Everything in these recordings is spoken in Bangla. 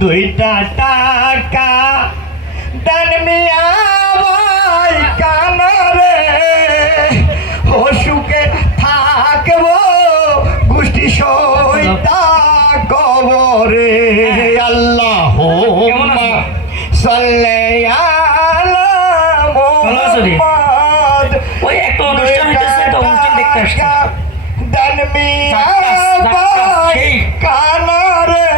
দুইটা টাকা। দেন মিয়া কানারে অসুখে থাকব গোষ্ঠী সইতা কবরে। আল্লাহ? সাল্লে আলা ভালো আছো রে? মুহাম্মদ। ওই একটা অনুষ্ঠান হইতেছে তো অনুষ্ঠান দেখতে আসছি। দেন মিয়া জাক্কাস, জাক্কাস, ভাই সেই। কানারে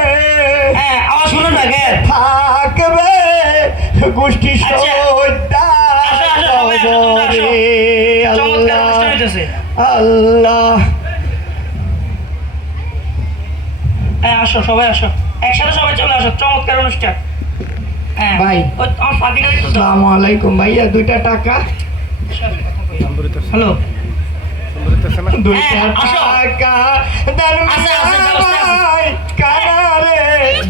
অনুষ্ঠান হইতেছে। আল্লাহ। হ্যাঁ আসো সবাই আসো। একসাথে সবাই চলে আসো চমৎকার অনুষ্ঠান। হ্যাঁ ভাই। আসসালামু আলাইকুম ভাইয়া দুইটা টাকা। হ্যালো।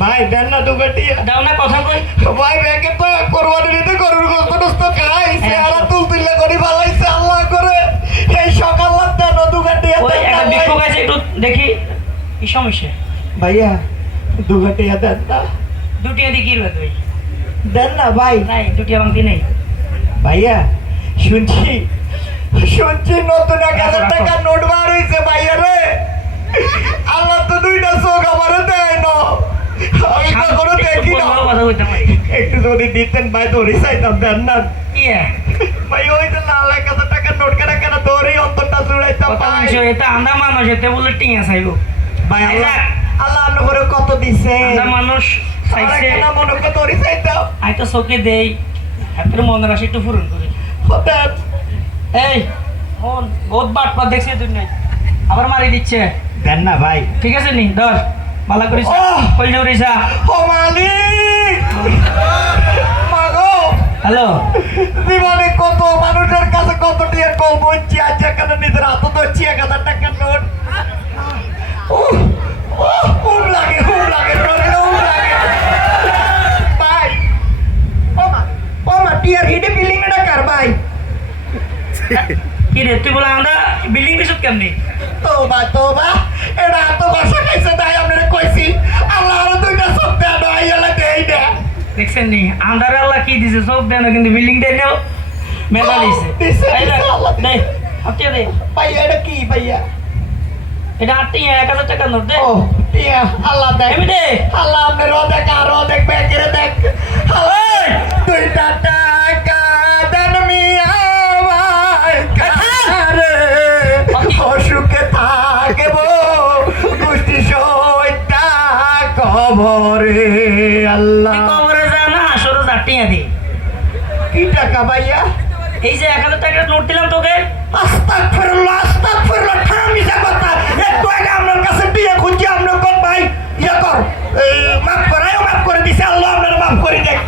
ভাই দেন না দুগাটি দাও না কথা কই ভাই ব্যাগে তো কোরবানি দিতে গরুর গোস্ত টোস্ত হ্যাঁ। তুল তুল্লা করে ভালাইছে আল্লাহ করে। এই সকাল দেন দুগাটি ওই একটা বিক্ষোভ আছে একটু দেখি কি সমস্যা। ভাইয়া দুগাটি দেন না। দুটি এদিকে কি রয়ে তুই দেন না ভাই। নাই দুটি আমাকে নেই ভাইয়া শুনছি। শুনছি নতুন এক হাজার রাখো, রাখো। টাকা নোট বার হয়েছে রে আল্লাহ তো দুইটা চোখ আমারে দেয় না। আমি তো কোনো দেখি না। একটু যদি দিতেন ভাই ধরে চাইতাম দেন না। ভাই ওই তো লাল এক হাজার টাকা নোট কেনা কেন ধরে অন্তরটা জুড়াইতাম এটা আন্দা মানুষ এতে বলে টিঙা চাইব। ভাই আল্লাহ আল্লাহ আপনার করে কত দিছে? মানুষ চাইছে। মনে করে ধরে চাইতাম। তো চোখে দেই হাতের মনে রাশি একটু পূরণ করি। হঠাৎ এই মন বহুত বাট পাত দেখছি তুই নাই। আবার মারি দিচ্ছে। দেন না ভাই। ঠিক আছে নি ধর ভালো করিস! কই যাউরিসা ও মালিক! মাগো! হ্যালো। জীবনে কত মানুষের কাছে কত টিয়ার কল বলছি আজ এখানে নিজের হাত ধরছি এক হাজার টাকার নোট। লাগে লাগে লাগে। ভাই ওমা ওমা টিয়ার হিডে বিল্ডিং এটা কার ভাই? কি রে তুই বলে আমরা বিল্ডিং পিছত কেমনি? তোবা তোবা এটা এত বাসা খাইছে তাই আপনারা কইছি। আল্লাহ আরও দুইটা সপ্তাহ নয় এলে দেই না দেখছেন নি আন্দারে আল্লাহ কি দিছে সব দেন কিন্তু বিল্ডিং দেন নেও। মেলা দিছে। দিছে, আল্লাহ। দে আপনি দে। ভাইয়া এটা কি ভাইয়া? এটা আটটি এক হাজার টাকা নোট দে। ও টিয়া আল্লাহ দেখ। এমনি দে। আল্লাহ আপনার ও দেখ আর ও দেখ ব্যাগের দেখ আল্লাহ দুইটা টাকা কবরে আল্লাহ। কবরে যা না আসরে চারটিয়া দি। কি টাকা ভাইয়া? এই যে এক হাজার নোট দিলাম তোকে। আস্তাগফিরুল্লাহ আস্তাগফিরুল্লাহ ঠামি যা কথা। একটু আগে আপনার কাছে বিয়ে খুঁজছি আপনার কোন ভাই। ইয়ে কর। এই, মাফ করাই মাফ করে দিছে আল্লাহ আপনার মাফ করে দেখ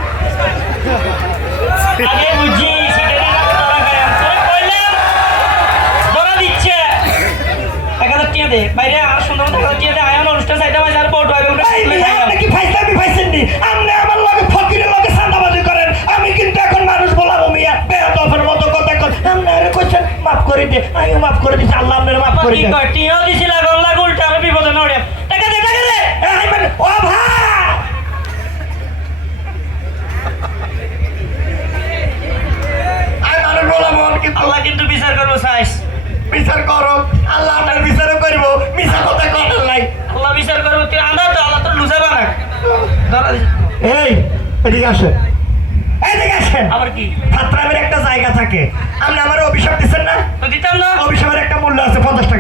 আগে বুঝি সেটা করে দে। আমি মাফ করে দিছি, আল্লাহ আপনার মাফ করে দিছি, লাগ,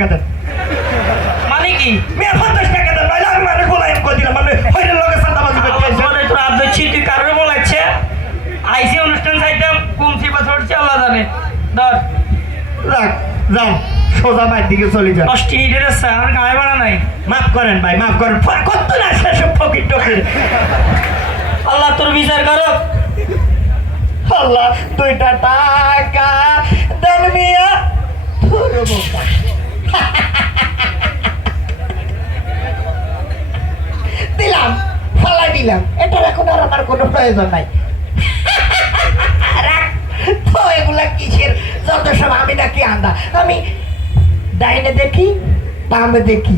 টাকা দেন। মানে কি? মেয়ে পঞ্চাশ টাকা দেন নইলে আমি মানুষ বলাই করে দিলাম। মানে হইলে লোকে সাদাবাজি করতে আমার আসে। মনে তোর আব্দ ছি তুই কারোর বলাচ্ছে আইসি অনুষ্ঠান চাইতাম কোন ফিবা ধরছে আল্লাহ জানে। ধর। রাখ যান সোজা মায়ের দিকে চলে যান দশটি হিটের আছে আমার গায়ে ভাড়া নাই। মাফ করেন ভাই মাফ করেন। কত না সেসব ফকির টকির। আল্লাহ তোর বিচার করো আল্লাহ দুইটা টাকা দেন মিয়া। দিলাম, ফালাই দিলাম। এটার এখন আর আমার কোনো প্রয়োজন নাই। তো এগুলা কিসের? যত সব, আমি নাকি আন্দা। আমি ডাইনে দেখি, বামে দেখি,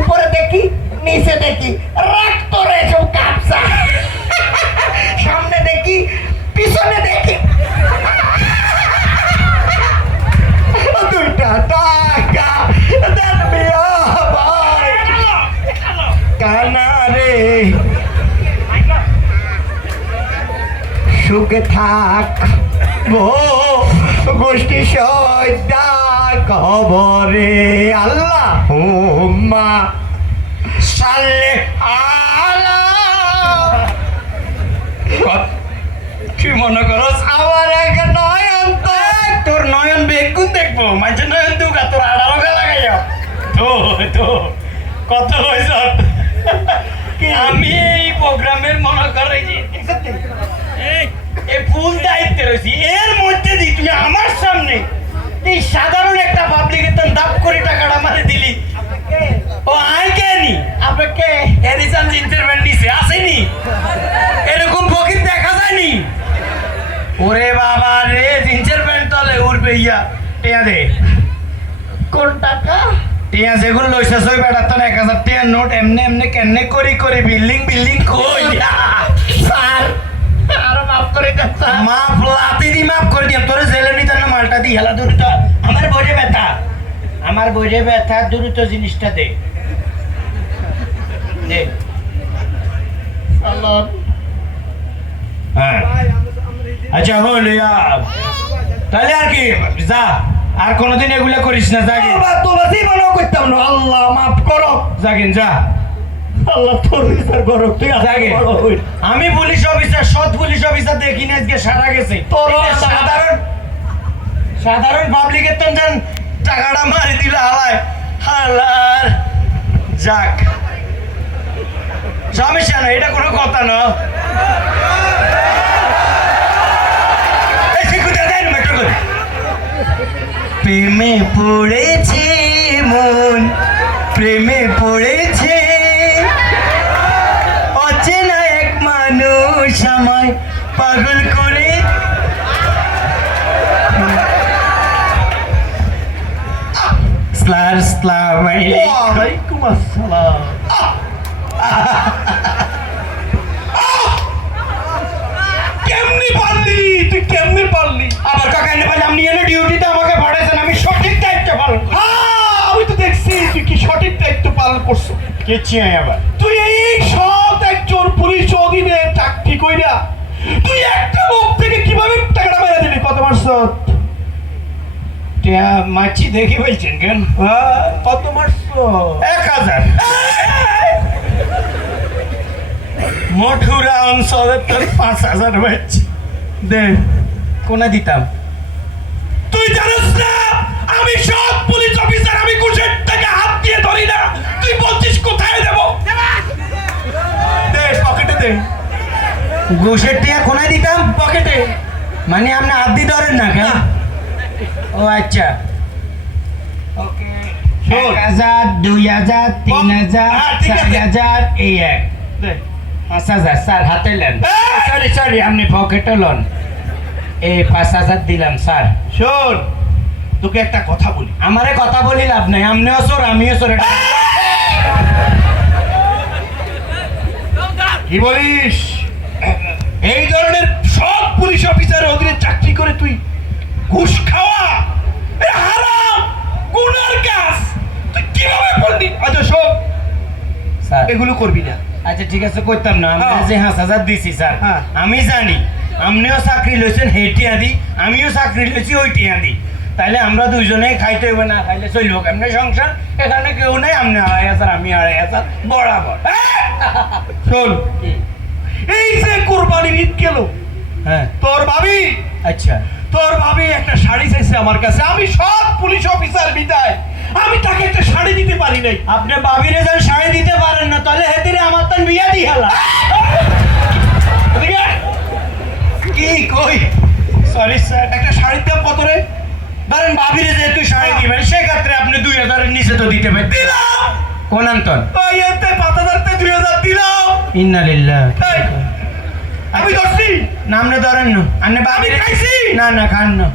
উপরে দেখি, নিচে দেখি। রাখ সুখে থাক গোষ্ঠী সৈদা কবরে আল্লাহ হুম্মা সাল্লে আলা। তুই মনে করস আমার এক নয়ন তো তোর নয়ন বেগুন দেখব? মাঝে নয়ন দুগা তোর আড়ালো গা লাগাইয়া। তো তো কত হয়েছ আমি এই প্রোগ্রামের মনে করে এই- এই ফুল দায়িত্বে রয়েছি। এর মধ্যে দি তুমি আমার সামনে এই সাধারণ একটা পাবলিকের তো দাপ করে টাকাটা মারে দিলি। ও আই কেনি আপনাকে জিন্সের ব্যান্ড নিছে আসেনি এরকম ফকির দেখা যায়নি ওরে বাবা রে জিন্সের প্যান্ট তলে উড়বে ইয়া। টিয়া দে। কোন টাকা? টিয়া যেগুলো লইছে সই বেড়া তো এক হাজার টিয়ার নোট এমনি এমনি কেমনে করি করি বিল্ডিং বিল্ডিং কই? করে দেন স্যার লাতি দি করে দিয়াম তোরে জেলে নিতে না মালটা দি হেলা দ্রুত আমার বোঝে ব্যথা। আমার বোঝে ব্যথা দ্রুত জিনিসটা দে। দে। হ্যাঁ। আচ্ছা হল তাহলে আর কি যা। আর কোনোদিন এগুলো করিস না গিয়ে। তোমার জীবনও করতাম না। আল্লাহ মাফ করো। গিয়ে, যা। আল্লাহ তোর বিচার করো তুই জাগে। বড় আমি পুলিশ অফিসার সৎ পুলিশ অফিসার দেখি না আজকে সারা গেছে। তোর সাধারণ সাধারণ পাবলিকের তো টাকাটা মারি দিল হালায়। হালার যাক। সমস্যা না এটা কোনো কথা না। প্রেমে পড়েছে মন প্রেমে পড়েছে আমায় পাগল করে? স্লার স্লাম ওয়ালাইকুম আসসালাম। কেমনি পারলি? তুই কেমনি পারলি? আবার কাকা এনে পারলে আপনি এনে ডিউটিতে আমাকে পাঠাইছেন আমি সঠিক দায়িত্ব পালন। হ্যাঁ আমি তো দেখছি তুই কি সঠিক দায়িত্ব পালন করছ? কিচ্ছু নাই আবার তুই এই সৎ একজন পুলিশ অধীনে চাকরি কইরা তুই একটা মুখ থেকে টাকাটা মেরে দিলি কত টিয়া মাছি দেখি বলছেন কেন? কত মাস এক হাজার। মঠুরা অঞ্চলে তোর পাঁচ হাজার হয়েছে। দে কোনে দিতাম? তুই জানিস না আমি সৎ পুলিশ অফিসার আমি ঘুষের টাকা হাত দিয়ে ধরি না। তুই বলছিস কোথায় দেব? দে পকেটে দে। ঘুষের টিয়া কোনায় দিতাম? পকেটে। মানে আপনি দিয়ে ধরেন না কেন? ও আচ্ছা। ওকে। এক হাজার দুই হাজার তিন হাজার হ্যাঁ, চার হাজার এই এক। পাঁচ হাজার স্যার হাতে নেন! সরি সরি আপনি পকেটে লন। এই পাঁচ হাজার দিলাম স্যার। শোন তোকে একটা কথা বলি। আমারে কথা বলি লাভ নাই আপনিও সর আমিও এটা কি বলিস? এই ধরনের পুলিশ অফিসারের অধীনে চাকরি করে তুই ঘুষ খাওয়া? হারাম! গুনার কাজ! তুই কীভাবে করলি? আচ্ছা স্যার। এগুলো করবি না। আচ্ছা ঠিক আছে করতাম না। আমি হ্যাঁ। যে হাঁস হাজার দিছি স্যার হ্যাঁ। আমি জানি আপনিও চাকরি লইছেন হে টিয়া দি আমিও চাকরি লইছি ওই টিয়া দি তাইলে আমরা দুইজনে খাইতে হইব না খাইলে চলবো কেমনে? সংসার? এখানে কেউ নেই আপনি আড়াই হাজার আমি আড়াই হাজার বরাবর। শোন এই যে কোরবানির ঈদ গেল তোর ভাবি? আচ্ছা। তোর ভাবি একটা শাড়ি চাইছে আমার কাছে। আমি সব পুলিশ অফিসার বিদায়। আমি তাকে একটা শাড়ি দিতে পারি নাই। আপনি বাবিরে যান শাড়ি দিতে পারেন না তাহলে হেতিরে আমার তান বিয়া দি হেলা। কি কই? সরি স্যার একটা শাড়ির দাম কত রে? ধরেন বাবিরে যেহেতু শাড়ি দিবেন সেক্ষেত্রে আপনি দুই হাজারের নিচে তো দিতে পারেন। দিলাম। কোন আন্তন ওই এতে পাঁচ হাজারতে দুই হাজার দিলাম। ইন্নালিল্লাহ। আমি ধরছি। নামনে ধরেন না। আপনি আমি খাইছি। না না খান না।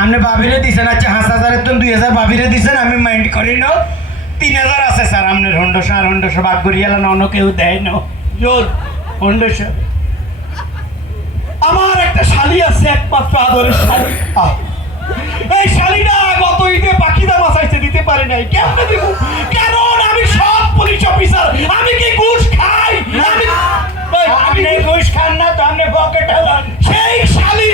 আপনি বাবিরে দিছেন আচ্ছা হাঁস হাজারের তো দুই হাজার বাবিরে দিছেন আমি মাইন্ড করি না। তিন হাজার আছে স্যার আপনার হন্ডশো আর হন্ডশো বাদ করি এলাম অন্য কেউ দেয় না। জোর হন্ডশো। আমার একটা শালি আছে একমাত্র আদরের শালি। এই শালিটা গত ঈদে পাখি দামা চাইছে দিতে পারে নাই। কেমনে দিব? কারণ আমি সব পুলিশ অফিসার। আমি কি ঘুষ খাই? আমি আমি ঘুষ খান না তো আমি পকেট সেই শালি!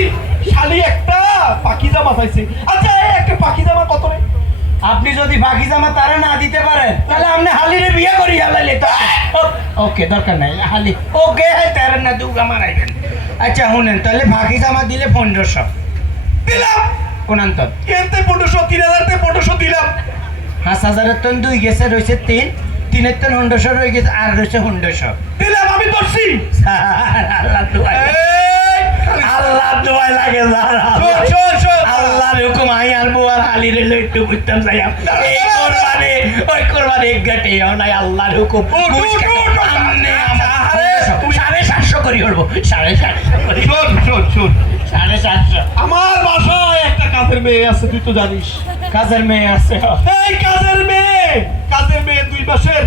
শালি একটা পাখি জামা চাইছে। আচ্ছা একটা পাখি জামা কত রে? আপনি যদি বাকি জামা তারা না দিতে পারেন তাহলে আপনি হালিরে বিয়ে করি হালালে ওকে দরকার নাই হালি। ওকে তারা না দু জামা রাখবেন আচ্ছা শুনেন তাহলে বাকি জামা দিলে পনেরোশো। দিলাম! কোনান্তর এতে পনেরোশো তিন হাজার পনেরোশো দিলাম। পাঁচ হাজারের তন দুই গেছে রয়েছে তিন। তিনের তন হুন্ডোশো রয়ে গেছে আর রয়েছে হুন্ডোশো দিলাম আমি ধরছি আল্লাহ দোয়াই লাগে। আল্লাহর হুকুম আই আর বুয়ার হালি রে লইটু বুঝতাম যাইয়াম এই কোরবানি ওই কোরবানি গাটে নাই আল্লাহর হুকুম। সাড়ে সাতশো। করি করব সাড়ে সাতশো করি। সাড়ে সাতশো। আমার বাসায় একটা কাজের মেয়ে আছে তুই তো জানিস। কাজের মেয়ে আছে। এই কাজের মেয়ে কাজের মেয়ে দুই মাসের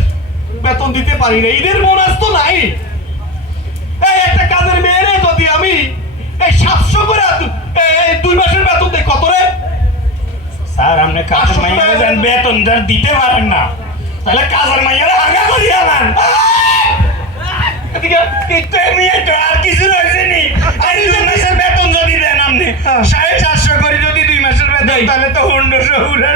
বেতন দিতে পারি না। ঈদের বোনাস তো নাই। এই একটা কাজের মেয়ে রে যদি আমি এই সাতশো করে দুই মাসের বেতন দেয় কত রে? স্যার আপনি কাজের মাইয়া বেতন দিতে পারেন না। তাহলে কাজের মাইয়ারা আগা করি একটু আর কিছু রয়েছে নি। আর দুই মাসের বেতন যদি দেন আপনি হ্যাঁ। সাড়ে চারশো করে যদি দুই মাসের বেতন তাহলে তো হুন্ডোশো উড়ে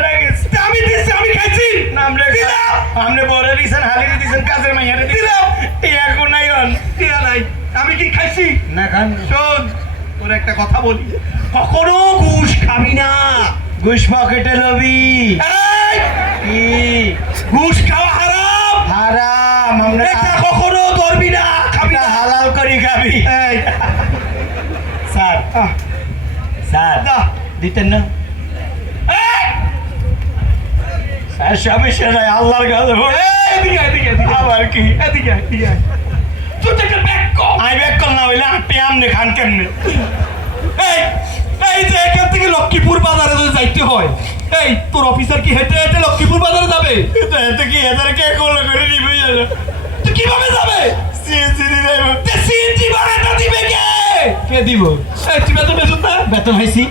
না খান। শোন তোর একটা কথা বলি। কখনো ঘুষ খাবি না। ঘুষ পকেটে লবি। কি? ঘুষ খাওয়া হারাম। হারাম আমরা এটা কখনো ধরবি না খাবি না। হালাল করি খাবি। স্যার। স্যার। দিতেন না। সমস্যা নাই আল্লাহর কাছে। আবার কি? এদিকে এদিকে কম। আই ব্যাক কল না হইলে আপনি আমনে খান কেমনে? এই, এই যে এখান থেকে লক্ষ্মীপুর বাজারে যদি যাইতে হয় এই তোর অফিসার কি হেঁটে হেঁটে লক্ষ্মীপুর বাজারে যাবে? এত কি এদের কে কোল করে নিবে কীভাবে যাবে? সিএনসি দিলে তে সিএনজি ভাড়াটা দিবে কে? কে দিব? এই তুই বেতন বেতন না? বেতন হইছি